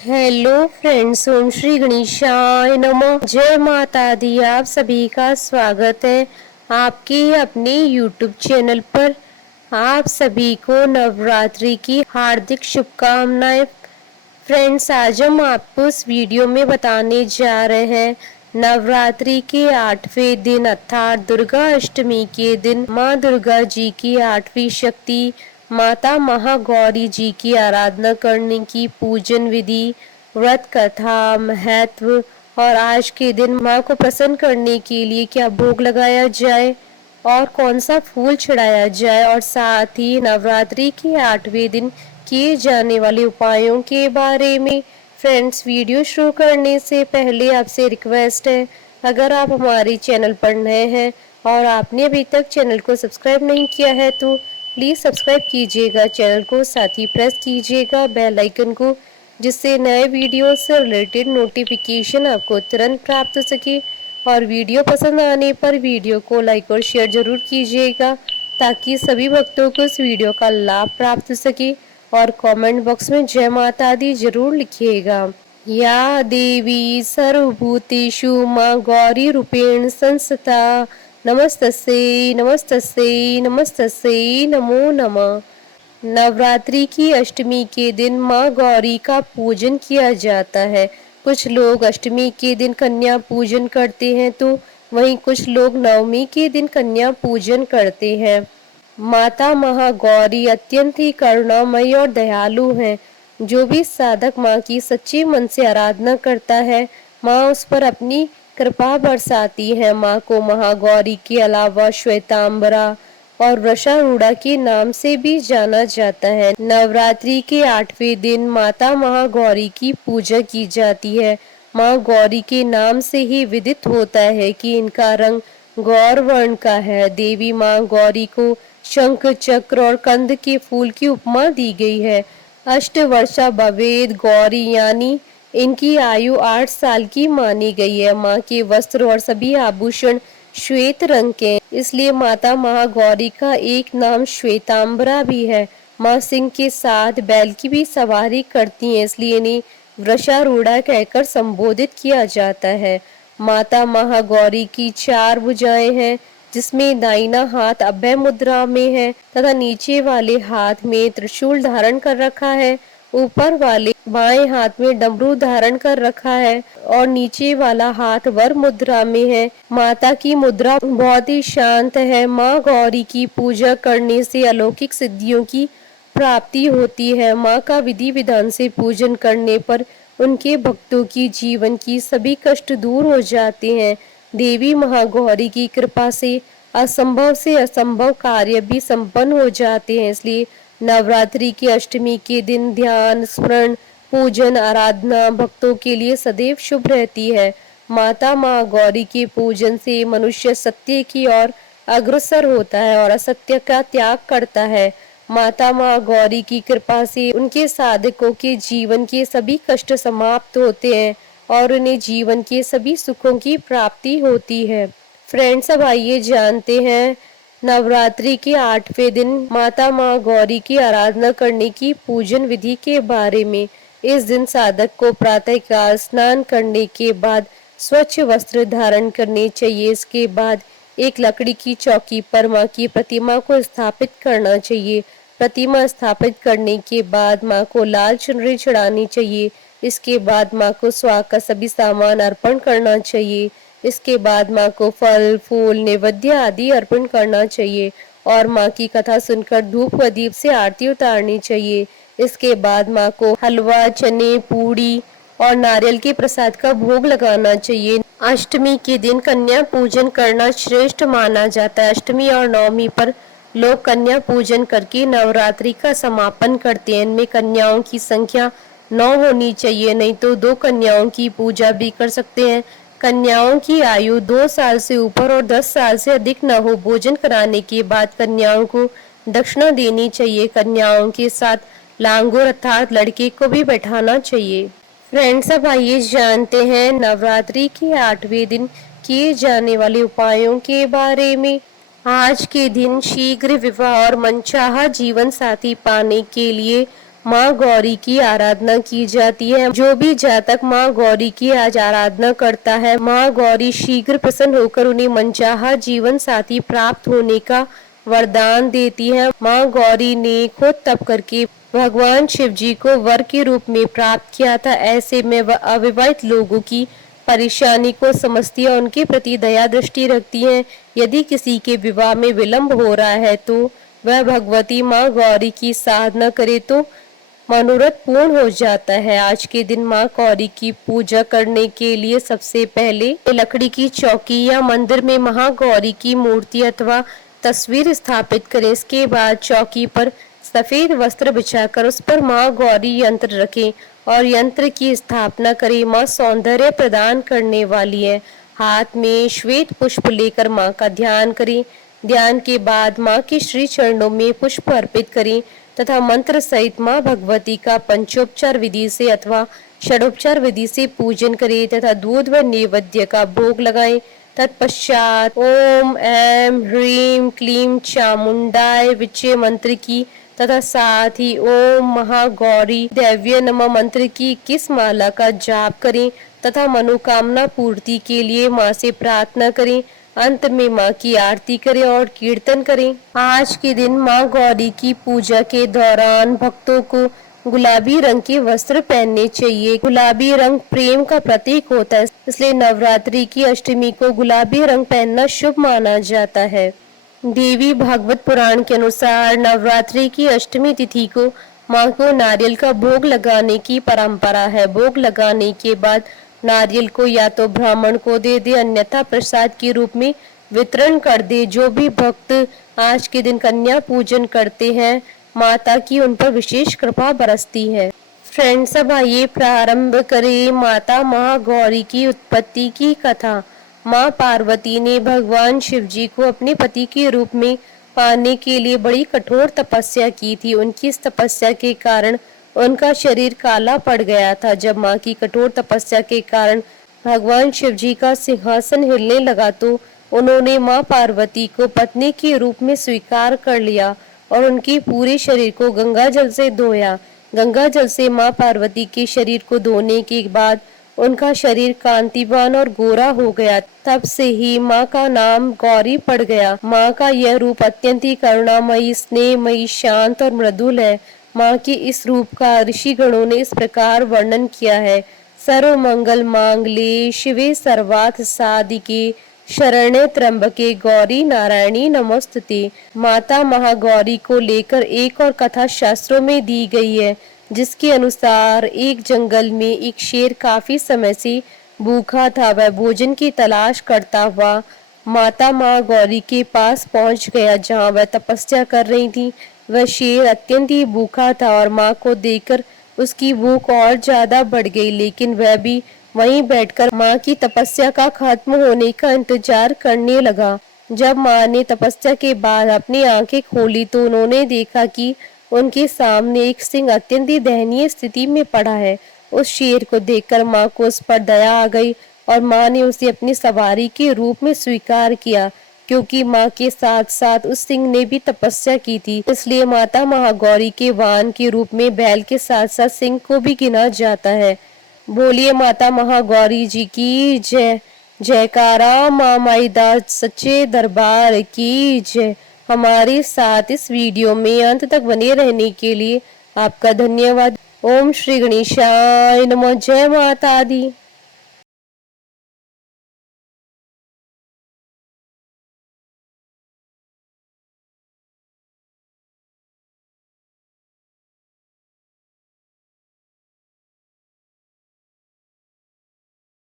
Hello friends, ओम श्री गणेशाय नमः। जय माता दी। आप सभी का स्वागत है आपके अपने यूट्यूब चैनल पर। आप सभी को नवरात्रि की हार्दिक शुभकामनाएं। फ्रेंड्स, आज हम आपको इस वीडियो में बताने जा रहे हैं नवरात्रि के 8वें दिन अर्थात दुर्गा अष्टमी के दिन माँ दुर्गा जी की 8वीं शक्ति माता महागौरी जी की आराधना करने की पूजन विधि, व्रत कथा, महत्व और आज के दिन माँ को प्रसन्न करने के लिए क्या भोग लगाया जाए और कौन सा फूल चढ़ाया जाए और साथ ही नवरात्रि के 8वें दिन किए जाने वाले उपायों के बारे में। फ्रेंड्स, वीडियो शुरू करने से पहले आपसे रिक्वेस्ट है, अगर आप हमारे चैनल पर नए हैं और आपने अभी तक चैनल को सब्सक्राइब नहीं किया है तो प्लीज़ सब्सक्राइब कीजिएगा चैनल को, साथ ही प्रेस कीजिएगा बेल आइकन को, जिससे नए वीडियो से रिलेटेड नोटिफिकेशन आपको तुरंत प्राप्त हो सके। और वीडियो पसंद आने पर वीडियो को लाइक और शेयर जरूर कीजिएगा ताकि सभी भक्तों को इस वीडियो का लाभ प्राप्त हो सके। और कमेंट बॉक्स में जय माता दी जरूर लिखिएगा। या देवी सर्वभूतेषु माँ गौरी रूपेण संस्थिता नमस्तस्यै नमस्तस्यै नमस्तस्यै नमो नमः। नवरात्रि की अष्टमी के दिन माँ गौरी का पूजन किया जाता है। कुछ लोग अष्टमी के दिन कन्या पूजन करते हैं तो वहीं कुछ लोग नवमी के दिन कन्या पूजन करते हैं। माता महागौरी अत्यंत ही करुणामयी और दयालु हैं। जो भी साधक माँ की सच्चे मन से आराधना करता है, माँ उस पर अपनी कृपा बरसाती है। माँ को महागौरी के अलावा श्वेतांबरा और वृषारूढ़ा के नाम से भी जाना जाता है। नवरात्रि के 8वें दिन माता महागौरी की पूजा की जाती है। माँ गौरी के नाम से ही विदित होता है कि इनका रंग गौर वर्ण का है। देवी माँ गौरी को शंख, चक्र और कंद के फूल की उपमा दी गई है। अष्टवर्षा भवेद गौरी यानी इनकी आयु 8 साल की मानी गई है। माँ के वस्त्र और सभी आभूषण श्वेत रंग के, इसलिए माता महागौरी का एक नाम श्वेतांबरा भी है। माँ सिंह के साथ बैल की भी सवारी करती हैं, इसलिए इन्हें वृषारूढ़ा कहकर संबोधित किया जाता है। माता महागौरी की 4 भुजाएं हैं, जिसमें दाहिना हाथ अभय मुद्रा में है तथा नीचे वाले हाथ में त्रिशूल धारण कर रखा है। ऊपर वाले बाएं हाथ में डमरू धारण कर रखा है और नीचे वाला हाथ वर मुद्रा में है। माता की मुद्रा बहुत ही शांत है। माँ गौरी की पूजा करने से अलौकिक सिद्धियों की प्राप्ति होती है। माँ का विधि विधान से पूजन करने पर उनके भक्तों की जीवन की सभी कष्ट दूर हो जाते हैं। देवी महागौरी की कृपा से असंभव से असंभव कार्य भी संपन्न हो जाते हैं। इसलिए नवरात्रि की अष्टमी के दिन ध्यान, स्मरण, पूजन, आराधना भक्तों के लिए सदैव शुभ रहती है। माता महागौरी के पूजन से मनुष्य सत्य की ओर अग्रसर होता है और असत्य का त्याग करता है। माता महागौरी की कृपा से उनके साधकों के जीवन के सभी कष्ट समाप्त होते हैं और उन्हें जीवन के सभी सुखों की प्राप्ति होती है। फ्रेंड्स, अब आइए जानते हैं नवरात्रि के 8वें दिन माता माँ गौरी की आराधना करने की पूजन विधि के बारे में। इस दिन साधक को प्रातःकाल स्नान करने के बाद स्वच्छ वस्त्र धारण करने चाहिए। इसके बाद एक लकड़ी की चौकी पर माँ की प्रतिमा को स्थापित करना चाहिए। प्रतिमा स्थापित करने के बाद माँ को लाल चुनरी चढ़ानी चाहिए। इसके बाद माँ को स्वाग का सभी सामान अर्पण करना चाहिए। इसके बाद माँ को फल, फूल, नैवेद्य आदि अर्पण करना चाहिए और माँ की कथा सुनकर धूप व दीप से आरती उतारनी चाहिए। इसके बाद माँ को हलवा, चने, पूड़ी और नारियल के प्रसाद का भोग लगाना चाहिए। अष्टमी के दिन कन्या पूजन करना श्रेष्ठ माना जाता है। अष्टमी और नवमी पर लोग कन्या पूजन करके नवरात्रि का समापन करते हैं। इनमें कन्याओं की संख्या 9 होनी चाहिए, नहीं तो 2 कन्याओं की पूजा भी कर सकते हैं। कन्याओं की आयु 2 साल से ऊपर और 10 साल से अधिक न हो। भोजन कराने के बाद कन्याओं को दक्षिणा देनी चाहिए। कन्याओं के साथ लांगुर अर्थात लड़के को भी बैठाना चाहिए। फ्रेंड्स, अब आइए जानते हैं नवरात्रि के 8वें दिन किए जाने वाले उपायों के बारे में। आज के दिन शीघ्र विवाह और मनचाहा जीवन साथी पाने के लिए माँ गौरी की आराधना की जाती है। जो भी जातक माँ गौरी की आज आराधना करता है, माँ गौरी शीघ्र प्रसन्न होकर उन्हें मनचाहा जीवन साथी प्राप्त होने का वरदान देती है। माँ गौरी ने खुद तप करके भगवान शिव जी को वर के रूप में प्राप्त किया था। ऐसे में वह अविवाहित लोगों की परेशानी को समझती है, उनके प्रति दया दृष्टि रखती है। यदि किसी के विवाह में विलंब हो रहा है तो वह भगवती माँ गौरी की साधना करे तो मनोरथ पूर्ण हो जाता है। आज के दिन माँ गौरी की पूजा करने के लिए सबसे पहले लकड़ी की चौकी या मंदिर में महागौरी की मूर्ति अथवा तस्वीर स्थापित करें। इसके बाद चौकी पर सफेद वस्त्र बिछाकर उस पर माँ गौरी यंत्र रखें और यंत्र की स्थापना करें। माँ सौंदर्य प्रदान करने वाली है। हाथ में श्वेत पुष्प लेकर माँ का ध्यान करें। ध्यान के बाद माँ के श्री चरणों में पुष्प अर्पित करें तथा मंत्र सहित माँ भगवती का पंचोपचार विधि से अथवा षडोपचार विधि से पूजन करें तथा दूध व नैवेद्य का भोग लगाएं। तत्पश्चात ओम ऐं ह्रीं क्लीं चामुंडाय विचे मंत्र की तथा साथ ही ओम महागौरी दैव्य नमः मंत्र की 21 माला का जाप करें तथा मनोकामना पूर्ति के लिए माँ से प्रार्थना करें। अंत में माँ की आरती करें और कीर्तन करें। आज के दिन माँ गौरी की पूजा के दौरान भक्तों को गुलाबी रंग के वस्त्र पहनने चाहिए। गुलाबी रंग प्रेम का प्रतीक होता है, इसलिए नवरात्रि की अष्टमी को गुलाबी रंग पहनना शुभ माना जाता है। देवी भागवत पुराण के अनुसार नवरात्रि की अष्टमी तिथि को माँ को नारियल का भोग लगाने की परंपरा है। भोग लगाने के बाद नारियल को या तो ब्राह्मण को दे दे, अन्यथा प्रसाद के रूप में वितरण कर दे। जो भी भक्त आज के दिन कन्या पूजन करते हैं, माता की उन पर विशेष कृपा बरसती है। फ्रेंड्स, अब आइए प्रारंभ करें माता महागौरी की उत्पत्ति की कथा। माँ पार्वती ने भगवान शिव जी को अपने पति के रूप में पाने के लिए बड़ी कठोर तपस्या की थी। उनकी इस तपस्या के कारण उनका शरीर काला पड़ गया था। जब माँ की कठोर तपस्या के कारण भगवान शिव जी का सिंहासन हिलने लगा तो उन्होंने माँ पार्वती को पत्नी के रूप में स्वीकार कर लिया और उनके पूरे शरीर को गंगा जल से धोया। गंगा जल से माँ पार्वती के शरीर को धोने के बाद उनका शरीर कांतिवान और गोरा हो गया। तब से ही माँ का नाम गौरी पड़ गया। माँ का यह रूप अत्यंत ही करुणामयी, स्नेहमयी, शांत और मृदुल है। माँ के इस रूप का ऋषि गणों ने इस प्रकार वर्णन किया है। सर्व मंगल मांगल्ये शिवे सर्वार्थ साधिके शरण्ये त्र्यंबके गौरी नारायणी नमोस्तुते। माता महागौरी को लेकर एक और कथा शास्त्रों में दी गई है, जिसके अनुसार एक जंगल में एक शेर काफी समय से भूखा था। वह भोजन की तलाश करता हुआ माता महागौरी के पास पहुंच गया, जहां वह तपस्या कर रही थी। वह शेर अत्यंत ही भूखा था और माँ को देखकर उसकी भूख और ज्यादा बढ़ गई, लेकिन वह भी वहीं बैठकर माँ की तपस्या का खत्म होने का इंतजार करने लगा। जब माँ ने तपस्या के बाद अपनी आंखें खोली तो उन्होंने देखा कि उनके सामने एक सिंह अत्यंत ही दयनीय स्थिति में पड़ा है। उस शेर को देखकर माँ को उस पर दया आ गई और माँ ने उसे अपनी सवारी के रूप में स्वीकार किया। क्योंकि माँ के साथ साथ उस सिंह ने भी तपस्या की थी, इसलिए माता महागौरी के वाहन के रूप में बैल के साथ साथ सिंह को भी गिना जाता है। बोलिए माता महागौरी जी की जय। जयकारा माँ माई दास सच्चे दरबार की जय। हमारे साथ इस वीडियो में अंत तक बने रहने के लिए आपका धन्यवाद। ओम श्री गणेशाय नमः। जय माता दी।